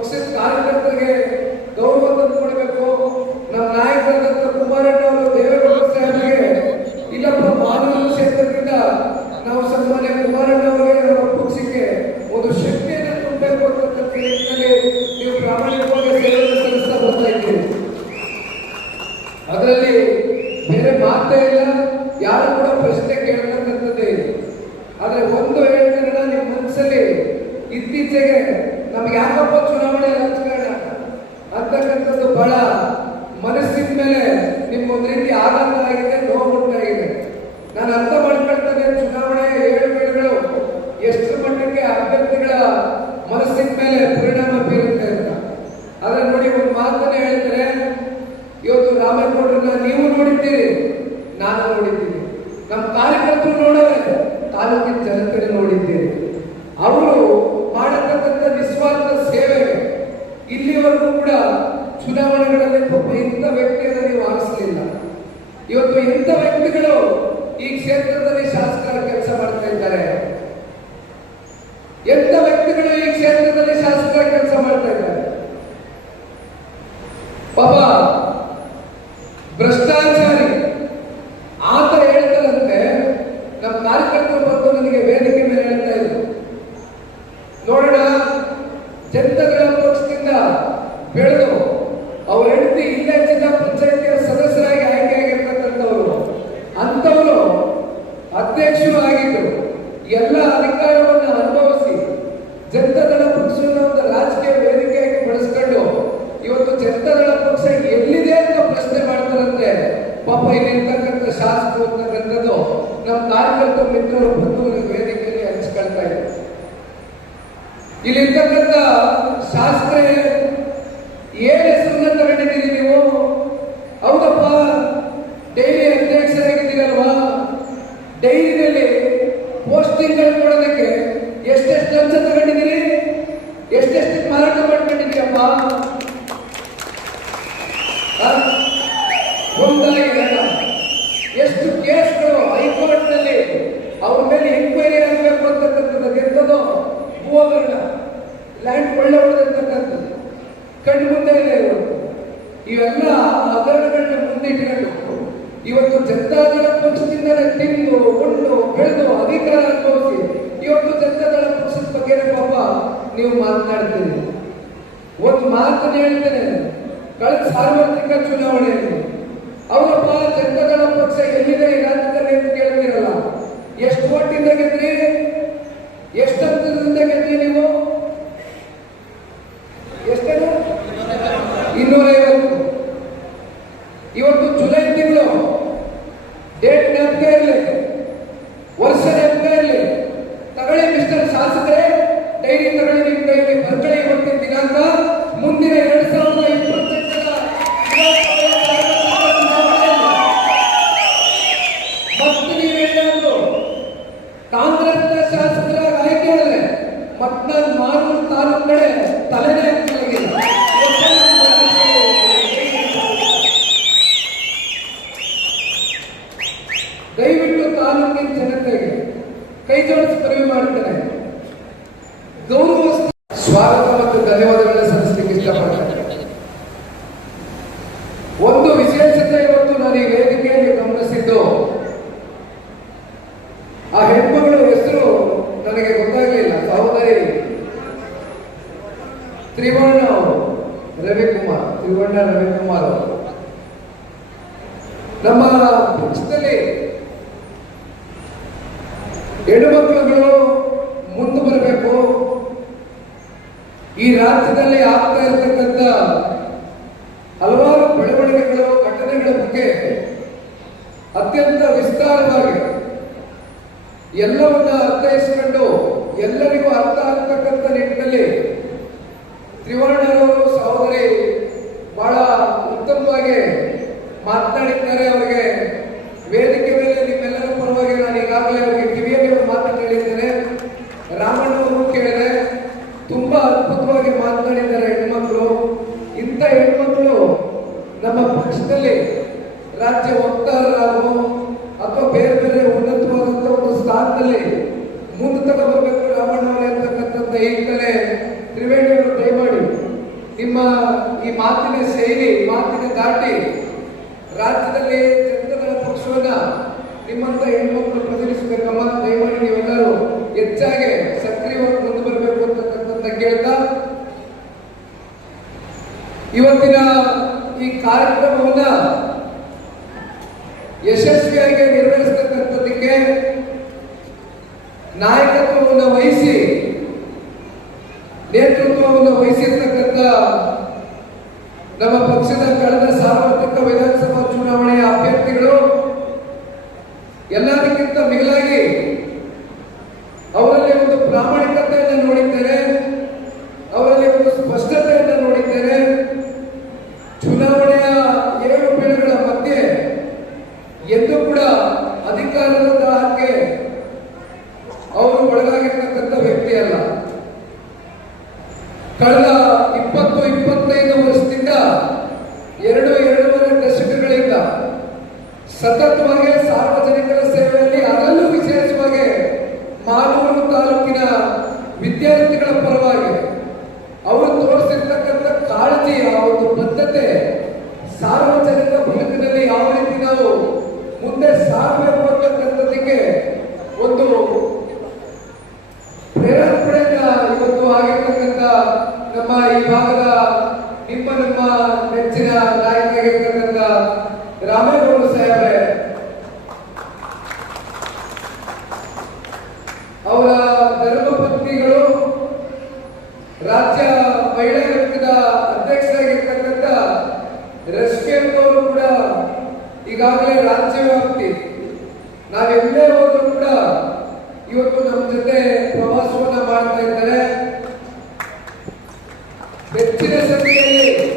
ಪಕ್ಷದ ಕಾರ್ಯಕರ್ತರಿಗೆ ಗೌರವ ತಂದುಕೊಡ್ಬೇಕು. ನಮ್ಮ ನಾಯಕರಾದಂಥ ಕುಮಾರಣ್ಣ ಅವರು ದೇವೇಗೌಡ ಸಾಹೇಬರಿಗೆ ಇಲ್ಲಪ್ಪ ಮಾನವ ಕ್ಷೇತ್ರದಿಂದ ನಾವು ಸನ್ಮಾನ್ಯ ಕುಮಾರಣ್ಣ ಅವರಿಗೆ ನಮ್ಮ ಪಕ್ಷಕ್ಕೆ ಒಂದು ಶಕ್ತಿಯನ್ನು ತುಂಬಬೇಕು ಅಂತಕ್ಕಂಥ ನಿಟ್ಟಿನಲ್ಲಿ ನೀವು ಪ್ರಾಮಾಣಿಕವಾಗಿ ಸೇವೆಯನ್ನು ಸಲ್ಲಿಸ್ತಾ ಬರ್ತಾ ಇದ್ದೀರಿ. ಅದರಲ್ಲಿ ಬೇರೆ ಮಾತೇ ಇಲ್ಲ, ಯಾರು ಕೂಡ ಪ್ರಶ್ನೆ ಕೇಳ್ತಕ್ಕಂಥದ್ದೇ ಇದೆ. ಆದ್ರೆ ಒಂದು ಹೇಳ್ತಾರಲ್ಲ, ನಿಮ್ಮ ಮನಸ್ಸಲ್ಲಿ ಇತ್ತೀಚೆಗೆ ನಮ್ಗೆ ಯಾಕಪ್ಪ ಚುನಾವಣೆ ರಾಜಕಾರಣ ಅಂತಕ್ಕಂಥದ್ದು ಬಹಳ ಮನಸ್ಸಿನ ಮೇಲೆ ನಿಮ್ಗೊಂದು ರೀತಿ ಆಘಾತ ಆಗಿದೆ, ನೋವುಂಟಾಗಿದೆ. ನಾನು ಅರ್ಥ ಮಾಡ್ಕೊಳ್ತೇನೆ, ಚುನಾವಣೆ ಏಳುಬೀಳುಗಳು ಎಷ್ಟು ಮಟ್ಟಕ್ಕೆ ಅಭ್ಯರ್ಥಿಗಳ ಮನಸ್ಸಿನ ಮೇಲೆ ಪರಿಣಾಮ ಬೀರುತ್ತೆ ಅಂತ. ಆದ್ರೆ ನೋಡಿ, ಒಂದು ಮಾತನ್ನ ಹೇಳ್ತಾರೆ, ಇವತ್ತು ರಾಮೇಗೌಡರನ್ನ ನೀವು ನೋಡಿದ್ದೀರಿ, ನಾನು ನೋಡಿದ್ದೀನಿ, ನಮ್ಮ ಕಾರ್ಯಕರ್ತರು ನೋಡೋರೆ, ತಾಲೂಕಿನ ಜನತೆ ನೋಡಿದ್ದೀರಿ. ಅವರು ಮಾಡತಕ್ಕಂಥ ನಿಸ್ವಾರ್ಥ ಸೇವೆಗೆ ಇಲ್ಲಿವರೆಗೂ ಕೂಡ ಚುನಾವಣೆಗಳಲ್ಲಿ ಪಾಪ ಇಂಥ ವ್ಯಕ್ತಿಯನ್ನು ನೀವು ಆರಿಸಲಿಲ್ಲ. ಇವತ್ತು ಇಂಥ ವ್ಯಕ್ತಿಗಳು ಈ ಕ್ಷೇತ್ರದಲ್ಲಿ ಶಾಸಕರ ಕೆಲಸ ಮಾಡ್ತಾ ಇದ್ದಾರೆ. ಎಂಥ ವ್ಯಕ್ತಿಗಳು ಈ ಕ್ಷೇತ್ರದಲ್ಲಿ ಶಾಸಕರ ಕೆಲಸ ಮಾಡ್ತಾ ಇದ್ದಾರೆ. ಪಾಪ ಭ್ರಷ್ಟಾಚಾರಿ ಆತ ಹೇಳ್ತಾರಂತೆ, ನಮ್ಮ ಕಾರ್ಯಕರ್ತರು ಬಂದು ನನಗೆ ವೇದಿಕೆ ಮೇಲೆ ಹೇಳ್ತಾ ಇದ್ರು, ನೋಡೋಣ ಜನತಾದಳ ಪಕ್ಷದಿಂದ ಬೆಳೆದು ಅವ್ರ ಹೆಂಡತಿ ಇಲ್ಲೇ ಜಿಲ್ಲಾ ಪಂಚಾಯತಿಯ ಸದಸ್ಯರಾಗಿ ಆಯ್ಕೆಯಾಗಿರ್ತಕ್ಕಂಥವ್ರು, ಅಂತವರು ಅಧ್ಯಕ್ಷರು ಆಗಿದ್ದು ಎಲ್ಲ ಅಧಿಕಾರವನ್ನು ಅನುಭವಿಸಿ ಜನತಾದಳ ಪಕ್ಷವನ್ನು ಒಂದು ರಾಜಕೀಯ ವೇದಿಕೆಯಾಗಿ ಬಳಸ್ಕೊಂಡು ಇವತ್ತು ಜನತಾದಳ ಪಕ್ಷ ಎಲ್ಲಿದೆ ಅಂತ ಪ್ರಶ್ನೆ ಮಾಡ್ತಾರಂತೆ. ಪಾಪ ಇಲ್ಲಿರ್ತಕ್ಕಂಥ ಶಾಸಕರು ಅಂತಕ್ಕಂಥದ್ದು ನಮ್ಮ ಕಾರ್ಯಕರ್ತ ಮಿತ್ರರು ಬಂದು ವೇದಿಕೆಯಲ್ಲಿ ಹಂಚ್ಕೊಳ್ತಾ ಇದ್ದಾರೆ. ಇಲ್ಲಿರ್ತಕ್ಕಂಥ ಶಾಸಕರೇ ಏನ್ ಹೆಸರನ್ನ ತಗೊಂಡಿದ್ದೀರಿ ನೀವು? ಹೌದಪ್ಪ, ಡೈರಿ ಅಧ್ಯಕ್ಷರಾಗಿದ್ದೀರಲ್ವಾ, ಡೈರಿನಲ್ಲಿ ಪೋಸ್ಟಿಂಗ್ ಕೊಡೋದಕ್ಕೆ ಎಷ್ಟೆಷ್ಟು ಲಂಚ ತಗೊಂಡಿದ್ದೀರಿ, ಎಷ್ಟೆಷ್ಟು ಮಾರಾಟ ಮಾಡ್ಕೊಂಡಿದ್ದೀರಪ್ಪ? ಎಷ್ಟು ಕೇಸ್ಗಳು ಹೈಕೋರ್ಟ್ ನಲ್ಲಿ ಅವ್ರ ಮೇಲೆ ಎಂಕ್ವೈರಿ ಆಗಬೇಕು ಅಂತಕ್ಕಂಥದ್ದು ಎಂಥದೋ ಭೂಹಗರಣ, ಲ್ಯಾಂಡ್ ಕೊಳ್ಳೆ ಹೊಡೆದಿರ್ತಕ್ಕಂಥದ್ದು ಕಣ್ಣು ಮುಂದೆ ಇದೆ. ಇವೆಲ್ಲ ಹಗರಣಗಳನ್ನ ಮುಂದಿಟ್ಟುಕೊಂಡು ಇವತ್ತು ಜನತಾದಳ ಪಕ್ಷದಿಂದಲೇ ತಿಂದು ಉಂಡು ಬೆಳೆದು ಅಧಿಕಾರ ಅನುಭವಿಸಿ ಇವತ್ತು ಜನತಾದಳ ಪಕ್ಷದ ಬಗ್ಗೆ ಪಾಪ ನೀವು ಮಾತನಾಡ್ತೀರಿ. ಒಂದು ಮಾತನ್ನು ಹೇಳ್ತೇನೆ, ಕಳೆದ ಸಾರ್ವತ್ರಿಕ ಚುನಾವಣೆಯಲ್ಲಿ ಅವರಪ್ಪ ಜನತಾದಳ ಪಕ್ಷ ಎಲ್ಲಿದೆ ಈ ರಾಜ್ಯದಲ್ಲಿ ಅಂತ ಕೇಳ್ತಿರಲ್ಲ, ಎಷ್ಟು ಓಟಿಂದ ಗೆದ್ರಿ, ಎಷ್ಟು ಹಂತದಿಂದ ಗೆದ್ರಿ ನೀವು? ಎಷ್ಟೇನು? 250. ಇವತ್ತು ಜುಲೈ ತಿಂಗಳು ಡೇಟ್ ನೆನಪೇ ಇರಲಿ, ವರ್ಷ ನೆನಪೇ ಇರಲಿ, ತಗೊಳ್ಳಿ ಮಿಸ್ಟರ್ ಶಾಸಕರೇ, ಡೈರಿ ತಗೊಳ್ಳಿ, ನಿಮ್ಮ ಕೈಯಲ್ಲಿ ಬರ್ಕಳಿ. ಇವತ್ತಿನ ದಿನಾಂಕ ಮುಂದಿನ 2028 ಮತ್ತು ನೀವೇನಾದ್ರು ಕಾಂಗ್ರೆಸ್ನ ಶಾಸಕರ ಆಯ್ಕೆಯಾದರೆ ಮತ್ತೆ ಮಾರೂರು ತಾಲೂಕು ಕಡೆ ತಲೆನೇ ಹಾಕಲಾಗಿಲ್ಲ. ದಯವಿಟ್ಟು ತಾಲೂಕಿನ ಜನತೆಗೆ ಕೈ ಜೋಡಿಸಿ ಮನವಿ ಮಾಡ್ತೇನೆ, ಗೌರವ ಸ್ವಾಗತ ಮತ್ತು ಧನ್ಯವಾದಗಳನ್ನ ಸಲ್ಲಿಸಲಿಕ್ಕೆ ಇಷ್ಟಪಡ್ತೇನೆ. ಒಂದು ವಿಶೇಷತೆ ಇವತ್ತು ನಾನು ಈ ವೇದಿಕೆಯಲ್ಲಿ ಗಮನಿಸಿದ್ದು, ಆ ಹೆಣ್ಮಗಳು ಹೆಸರು ನನಗೆ ಗೊತ್ತಾಗಲಿಲ್ಲ, ಸಹೋದರಿ ತ್ರಿವರ್ಣ ರವಿಕುಮಾರ್ ಅವರು. ನಮ್ಮ ಪಕ್ಷದಲ್ಲಿ ಹೆಣ್ಣುಮಕ್ಕಳುಗಳು ಮುಂದೆ ಬರಬೇಕು. ಈ ರಾಜ್ಯದಲ್ಲಿ ಆಗ್ತಾ ಇರತಕ್ಕಂಥ ಹಲವಾರು ಬೆಳವಣಿಗೆಗಳು, ಘಟನೆಗಳ ಬಗ್ಗೆ ಅತ್ಯಂತ ವಿಸ್ತಾರವಾಗಿ ಎಲ್ಲವನ್ನ ಅರ್ಥೈಸಿಕೊಂಡು ಎಲ್ಲರಿಗೂ ಅರ್ಥ ಆಗ್ತಕ್ಕಂಥ ನಿಟ್ಟಿನಲ್ಲಿ ತ್ರಿವರ್ಣರವರು ಸಹೋದರಿ ಬಹಳ ಉತ್ತಮವಾಗಿ ಮಾತನಾಡಿದ್ದಾರೆ. ಅವರಿಗೆ ವೇದಿಕೆ ಮೇಲೆ ನಿಮ್ಮೆಲ್ಲರ ಪರವಾಗಿ ನಾನು ಈಗಾಗಲೇ ಅವರಿಗೆ ಕಿವಿಯಲ್ಲಿ ಮಾತನ್ನು ಹೇಳಿದ್ದೇನೆ. ರಾಮಣ್ಣವರು ಕೇಳಿದೆ, ತುಂಬಾ ಅದ್ಭುತವಾಗಿ ಮಾತನಾಡಿದ್ದಾರೆ ಹೆಣ್ಮಕ್ಳು. ಇಂಥ ಹೆಣ್ಮಕ್ಳು ನಮ್ಮ ಪಕ್ಷದಲ್ಲಿ ರಾಜ್ಯ ವಕ್ತಾರರಾಗೋ ಅಥವಾ ಬೇರೆ ಬೇರೆ ಉನ್ನತವಾದಂಥ ಒಂದು ಸ್ಥಾನದಲ್ಲಿ ಮುಂದೆ ತಗೋಬರ್ಬೇಕು ರಾಮಣ್ಣವರೇ ಅಂತಕ್ಕಂಥದ್ದು ಈಗಲೇ ತ್ರಿವೇಣಿಯವರು ದಯಮಾಡಿ ಈ ಮಾತಿನ ಶೈಲಿ, ಮಾತಿನ ದಾಟಿ ರಾಜ್ಯದಲ್ಲಿ ಜನತಾದಳ ಪಕ್ಷವನ್ನ ನಿಮ್ಮಂತ ಹೆಣ್ಮಕ್ಳು ಪ್ರತಿನಿಧಿಸಬೇಕಮ್ಮ. ದಯಮಾಡಿ ನೀವೆಲ್ಲರೂ ಹೆಚ್ಚಾಗಿ ಸಕ್ರಿಯವಾಗಿ ಮುಂದೆ ಬರಬೇಕು ಅಂತಕ್ಕಂಥ ಕೇಳ್ತಾ ಇವತ್ತಿನ ಈ ಕಾರ್ಯಕ್ರಮವನ್ನ ಯಶಸ್ವಿಯಾಗಿ ನಿರ್ವಹಿಸತಕ್ಕಂಥದ್ದಕ್ಕೆ ನಾಯಕತ್ವವನ್ನು ವಹಿಸಿ ನೇತೃತ್ವವನ್ನು ವಹಿಸಿರ್ತಕ್ಕಂಥ ನಮ್ಮ ಪಕ್ಷದ ಕಳೆದ ಸಾರ್ವತ್ರಿಕ ವಿಧಾನಸಭಾ ಚುನಾವಣೆಯ ಅಭ್ಯರ್ಥಿಗಳು, ಎಲ್ಲದಕ್ಕಿಂತ ಮಿಗಿಲಾಗಿ ಅವರಲ್ಲಿ ಒಂದು ಪ್ರಾಮಾಣಿಕತೆಯನ್ನು ನೋಡಿದ್ದೇನೆ, ಅವರಲ್ಲಿ ಒಂದು ಸ್ಪಷ್ಟತೆಯನ್ನು ನೋಡಿದ್ದೇನೆ. ಚುನಾವಣೆಯ 7 ಪೀಳಿಗೆಗಳ ಮಧ್ಯೆ ಎಂದು ಕೂಡ ಅಧಿಕಾರದ ದಾಹಕ್ಕೆ ಅವರು ಒಳಗಾಗಿರ್ತಕ್ಕಂಥ ವ್ಯಕ್ತಿ ಅಲ್ಲ. ಕಳೆದ 20-25 ವರ್ಷದಿಂದ 2-2.5 ದಶಕಗಳಿಂದ ಸತತವಾಗಿ ಸಾರ್ವಜನಿಕರ ಸೇವೆಯಲ್ಲಿ, ಅದರಲ್ಲೂ ವಿಶೇಷವಾಗಿ ಮಾಲೂರು ತಾಲೂಕಿನ ವಿದ್ಯಾರ್ಥಿಗಳ ಪರವಾಗಿ ಅವರು ತೋರಿಸಿರ್ತಕ್ಕಂಥ ಕಾಳಜಿ, ಆ ಒಂದು ಬದ್ಧತೆ, ಸಾರ್ವಜನಿಕ ಬದುಕಿನಲ್ಲಿ ಯಾವ ರೀತಿ ನಾವು ಮುಂದೆ ಸಾಗಬೇಕು ಅಂತಕ್ಕಂಥದ್ದಕ್ಕೆ ಒಂದು ಪ್ರೇರೇಪಣೆಯಿಂದ ಇವತ್ತು ಆಗಿರ್ತಕ್ಕಂಥ ನಮ್ಮ ಈ ಭಾಗದ ನಮ್ಮ ನೆಚ್ಚಿನ ನಾಯಕರಾಗಿರ್ತಕ್ಕಂಥ ರಾಮೇಗೌಡ ಸಾಹೇಬ್ರೆ, ಅವರ ಧರ್ಮಪತ್ನಿಗಳು, ರಾಜ್ಯ ಮಹಿಳಾ ಘಟಕದ ಅಧ್ಯಕ್ಷರಾಗಿರ್ತಕ್ಕಂಥ ರಶ್ಮಿಯವರು ಕೂಡ ಈಗಾಗಲೇ ರಾಜ್ಯ ವ್ಯಾಪ್ತಿ ನಾವೆಲ್ಲೇ ಹೋದ್ರು ಕೂಡ ಇವತ್ತು ನಮ್ಮ ಜೊತೆ ಪ್ರವಾಸವನ್ನ ಮಾಡ್ತಾ ಇದ್ದಾರೆ. ಹೆಚ್ಚಿನ ಸಂಖ್ಯೆಯಲ್ಲಿ